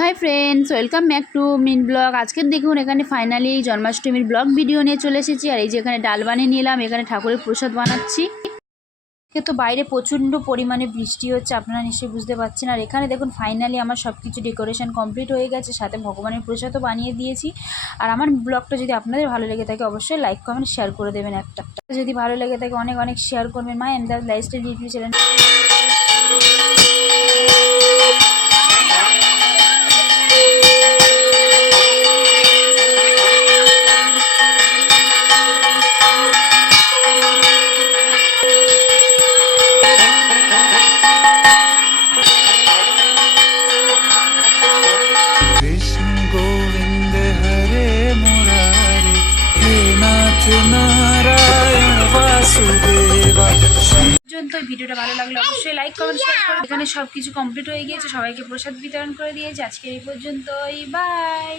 Hi friends welcome back to मिन blog. आज के देखুন এখানে ফাইনালি জন্মাষ্টমীর ব্লগ ভিডিও নিয়ে চলে এসেছি। আর এই যে এখানে ডাল বানিয়ে নিলাম, এখানে ঠাকুরের প্রসাদ বানাচ্ছি। তো বাইরে প্রচণ্ড পরিমাণে বৃষ্টি হচ্ছে, আপনারা নিশ্চয়ই বুঝতে পারছেন। আর এখানে দেখুন ফাইনালি আমার সব কিছু ডেকোরেশন কমপ্লিট হয়ে গেছে, সাথে ভগবানের প্রসাদও বানিয়ে দিয়েছি। আর আমার ব্লগটা যদি আপনাদের ভালো লেগে থাকে অবশ্যই লাইক কমেন্ট শেয়ার করে দেবেন। একটা যদি ভালো লেগে থাকে অনেক অনেক শেয়ার করবেন। মাই এমদাদ লাইফস্টাইল রিভিউ চ্যানেল। পর্যন্ত ভিডিওটা ভালো লাগলে অবশ্যই লাইক কমেন্ট শেয়ার করুন। এখানে সব কিছু কমপ্লিট হয়ে গিয়েছে, সবাইকে প্রসাদ বিতরণ করে দিয়েছে। আজকে এই পর্যন্তই, বাই।